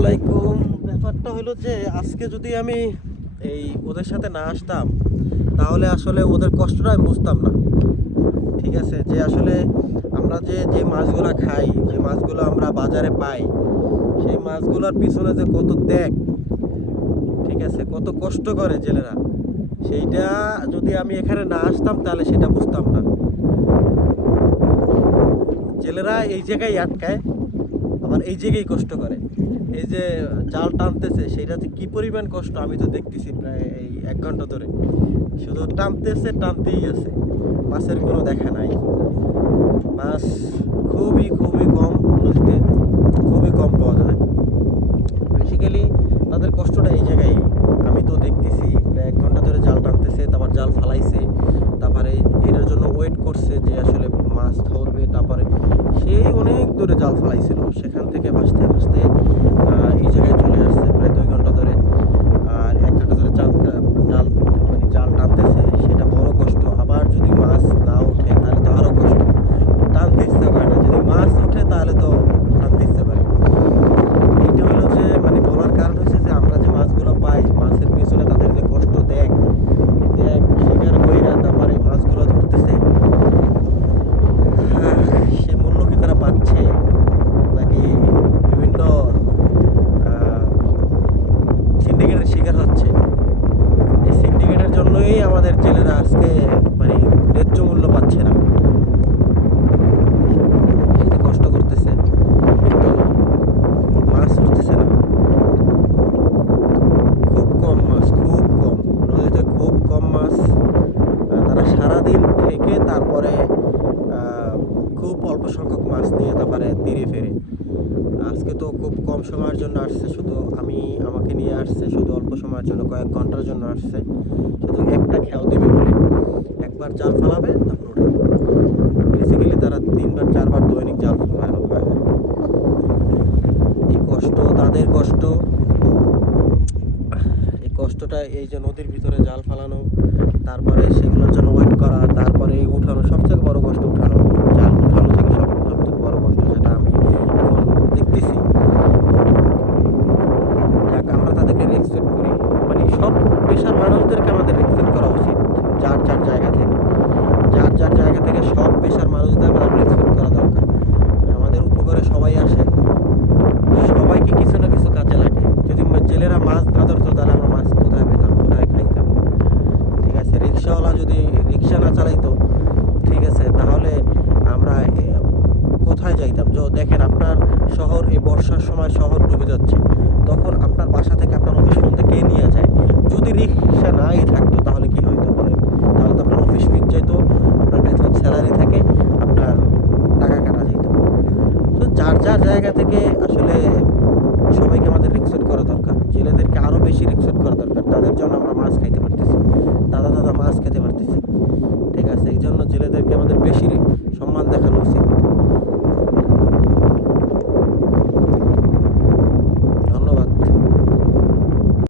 আলাইকুম। ব্যাপারটা হলো যে আজকে যদি আমি এই ওদের সাথে না আসতাম তাহলে আসলে ওদের কষ্টটা আমি বুঝতাম না। ঠিক আছে, যে আসলে আমরা যে যে মাছগুলো খাই, যে মাছগুলো আমরা বাজারে পাই, সেই মাছগুলোর পিছনে যে কত ত্যাগ, ঠিক আছে, কত কষ্ট করে জেলেরা, সেইটা যদি আমি এখানে না আসতাম তাহলে সেটা বুঝতাম না। জেলেরা এই জায়গায় আটকায়, আবার এই জায়গায় কষ্ট করে। এই যে জাল টানতেছে সেইটাতে কি পরিমাণ কষ্ট আমি তো দেখতেছি প্রায় এই 1 ঘন্টা ধরে। শুধু টানতেছে, টানতেই আছে, মাছের কোনো দেখা নাই। মাছ খুবই খুবই কম, নদীতে খুবই কম পাওয়া যায়। বেসিক্যালি তাদের কষ্টটা এই জায়গায়। আমি তো দেখতেছি প্রায় 1 ঘন্টা ধরে জাল টানতেছে, তারপর জাল ফালাইছে, তারপরে এটার জন্য ওয়েট করছে যে আসলে মাছ ধরবে, তারপরে সেই অনেক দূরে জাল ফালাইছিল, সেখান থেকে ভাসতে ভাসতে এই জায়গায় চলে আসছে প্রায় 2 ঘন্টা ধরে। আর 1 ঘন্টা ধরে জাল মানে জাল টানতেছে, সেটা বড় কষ্ট। আবার যদি মাছ না ওঠে তাহলে তো আরও কষ্ট, টানতে ইচ্ছে করে না। যদি মাছ ওঠে তাহলে তো টানতে ইচ্ছে করে। এইটা হলো যে মানে বলার কারণ হচ্ছে যে আমরা যে মাছগুলো পাই, মাছের পিছনে তাদের যে কষ্ট, ত্যাগ, ত্যাগ শিকার কইরা তারপরে মাছগুলো ধরতেছে, সে মূল্য কি তারা পাচ্ছে, নাকি বিভিন্ন সিন্ডিকেটের শিকার হচ্ছে? এই সিন্ডিকেটের জন্যই আমাদের জেলেরা আজকে মানে ন্যায্য মূল্য পাচ্ছে না। এই যে কষ্ট করতেছে কিন্তু মাছ উঠতেছে না, খুব কম মাছ, খুব কম, নদীতে খুব কম মাছ। তারা সারাদিন থেকে তারপরে খুব অল্প সংখ্যক মাছ নিয়ে তারপরে তীরে ফেরে। আজকে তো খুব কম সময়ের জন্য আসছে, শুধু আমাকে নিয়ে আসছে শুধু অল্প সময়ের জন্য, কয়েক ঘন্টার জন্য আসছে, শুধু একটা খেয়াও দেবে বলে। একবার জাল ফালাবে, তারপর উঠাবে। বেসিক্যালি তারা 3বার 4বার দৈনিক জাল ফালানো হয়। এই কষ্ট, তাদের কষ্ট, এই কষ্টটা, এই যে নদীর ভিতরে জাল ফালানো, তারপরে সেগুলোর জন্য ওয়েট করা, তারপরে উঠানো, সবথেকে বড় কষ্ট উঠানো। জাল উঠানো থেকে সবথেকে বড় কষ্ট, যেটা আমি এখন দেখতেছি। যাক, আমরা তাদেরকে রেসপেক্ট করি, মানে সব পেশার মানুষদেরকে আমাদের রেসপেক্ট করা উচিত। যার যার জায়গা থেকে, যার যার জায়গা থেকে সব পেশার মানুষদের আমাদের রেসপেক্ট করা দরকার। আমাদের উপকারে সবাই আসে, সবাইকে কিছু না কিছু কাজে লাগে। যদি জেলেরা মাছ না ধরতো তাহলে আমরা মাছ কোথায় পেতাম, কোথায় খাইতাম? ঠিক আছে, রিক্সাওয়ালা যদি রিক্সা না চালাইতো, ঠিক আছে, তাহলে আমরা কোথায় যাইতাম? দেখেন, আপনার শহর এই বর্ষার সময় শহর ডুবে যাচ্ছে, তখন আপনার বাসা থেকে আপনার অফিস পর্যন্ত কে নিয়ে যায়? যদি রিক্সা নাই থাকতো তাহলে কি হইতো বলেন? তাহলে তো আপনার অফিস মিট যেত, আপনার বেতন স্যালারি থেকে আপনার টাকা কাটা যেত। তো যার যার জায়গা থেকে আসলে সবাইকে আমাদের রিকশট করা দরকার। জেলেদেরকে আরও বেশি রিকশট করা দরকার, তাদের জন্য আমরা মাছ খাইতে পারতেছি, দাদা দাদা মাছ খেতে পারতেছি। ঠিক আছে, এই জন্য জেলেদেরকে আমাদের বেশি